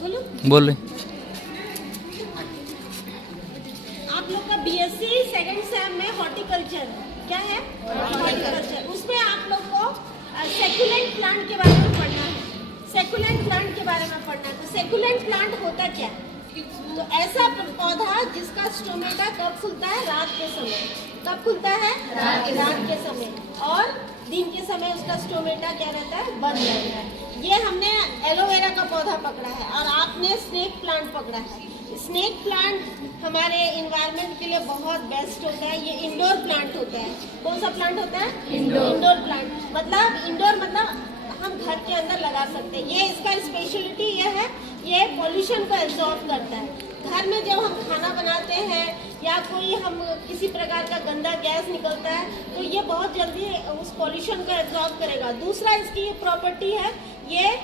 बोलो बोले आप लोग का बीएससी सेकंड सेम में हॉर्टिकल्चर क्या है? हॉर्टिकल्चर। उसमें आप लोग को सेकुलेंट प्लांट के बारे में पढ़ना है। सेकुलेंट प्लांट के बारे में पढ़ना है। तो सेकुलेंट प्लांट होता क्या है? तो ऐसा पौधा जिसका स्टोमेटा कब खुलता है? रात के समय। कब खुलता है? रात के समय। और दिन के समय उसका स्टोमेटा क्या रहता है? बंद रहता है। ये हमने एलोवेरा का पौधा पकड़ा है और आपने स्नेक प्लांट पकड़ा है। स्नेक प्लांट हमारे इन्वायरमेंट के लिए बहुत बेस्ट होता है। ये इंडोर प्लांट होता है। कौन सा प्लांट होता है? Indoor plant. मतलब इंडोर मतलब हम घर के अंदर लगा सकते हैं। ये इसका स्पेशलिटी ये है, ये पॉल्यूशन को एब्जॉर्ब करता है। घर में जब हम खाना बनाते हैं या कोई हम किसी प्रकार का गंदा गैस निकलता है तो ये बहुत जल्दी उस पॉल्यूशन को एब्जॉर्ब करेगा। दूसरा इसकी ये प्रॉपर्टी है, ये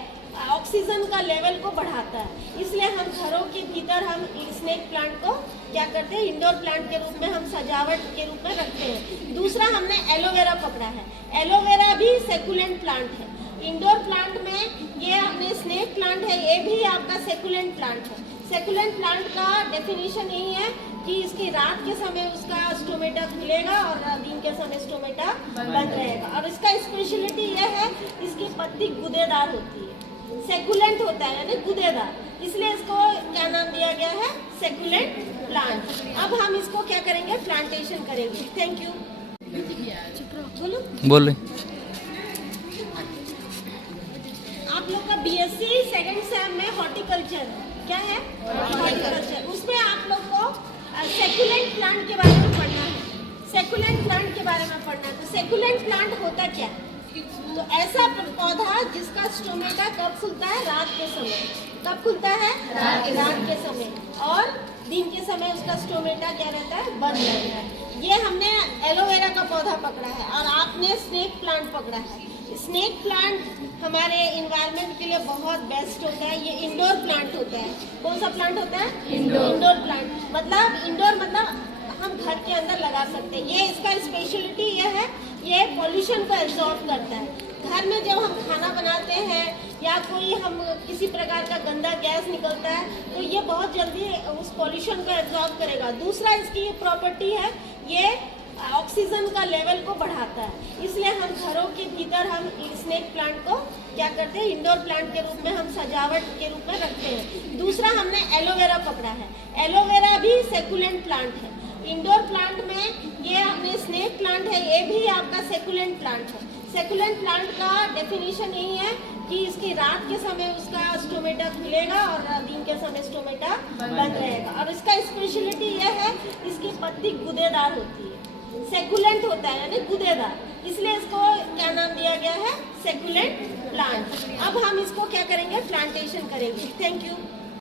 ऑक्सीजन का लेवल को बढ़ाता है। इसलिए हम घरों के भीतर हम स्नेक प्लांट को क्या करते हैं? इंडोर प्लांट के रूप में हम सजावट के रूप में रखते हैं। दूसरा हमने एलोवेरा पकड़ा है। एलोवेरा भी सेकुलेंट प्लांट है। इंडोर प्लांट में ये अपने स्नेक प्लांट है, ये भी आपका सेकुलेंट प्लांट है। सेकुलेंट प्लांट का डेफिनेशन यही है कि इसकी रात के समय उसका स्टोमेटा खुलेगा और दिन के समय स्टोमेटा बंद रहेगा। और इसका स्पेशलिटी यह है, इसकी पत्ती गुदेदार होती है। सेकुलेंट होता है यानी गुदेदार, इसलिए इसको क्या नाम दिया गया है? Succulent plant. अब हम इसको क्या करेंगे? प्लांटेशन करेंगे। Thank you. बोलो बोले आप लोग का बीएससी सेकंड सेम में हॉर्टिकल्चर क्या है? हॉर्टिकल्चर। उसमें आप लोग को सेकुलेंट प्लांट के बारे में पढ़ना है। सेकुलेंट प्लांट के बारे में पढ़ना है। तो सेकुलेंट प्लांट होता क्या है? तो ऐसा पौधा जिसका स्टोमेटा कब खुलता है? रात के समय। कब खुलता है? रात के समय। और दिन के समय उसका स्टोमेटा क्या रहता है? बंद रहता है। ये हमने एलोवेरा का पौधा पकड़ा है और आपने स्नेक प्लांट पकड़ा है। स्नेक प्लांट हमारे इन्वायरमेंट के लिए बहुत बेस्ट होता है। ये इंडोर प्लांट होता है। कौन सा प्लांट होता है? Indoor plant. मतलब इंडोर मतलब हम घर के अंदर लगा सकते हैं। ये इसका स्पेशलिटी ये है, ये पॉल्यूशन को एब्जॉर्ब करता है। घर में जब हम खाना बनाते हैं या कोई हम किसी प्रकार का गंदा गैस निकलता है तो ये बहुत जल्दी उस पॉल्यूशन को एब्जॉर्ब करेगा। दूसरा इसकी ये प्रॉपर्टी है, ये ऑक्सीजन का लेवल को बढ़ाता है। इसलिए हम घरों के भीतर हम स्नेक प्लांट को क्या करते हैं? इंडोर प्लांट के रूप में हम सजावट के रूप में रखते हैं। दूसरा हमने एलोवेरा पकड़ा है। एलोवेरा भी सेकुलेंट प्लांट है। इंडोर प्लांट में ये अपने स्नेक प्लांट है, ये भी आपका सेकुलेंट प्लांट है। सेकुलेंट प्लांट का डेफिनेशन यही है कि इसकी रात के समय उसका स्टोमेटा खुलेगा और दिन के समय स्टोमेटा बंद रहेगा। और इसका स्पेशलिटी यह है, इसकी पत्ती गुदेदार होती है। सेकुलेंट होता है यानी गुदेदार, इसलिए इसको क्या नाम दिया गया है? Succulent plant. अब हम इसको क्या करेंगे? प्लांटेशन करेंगे। Thank you.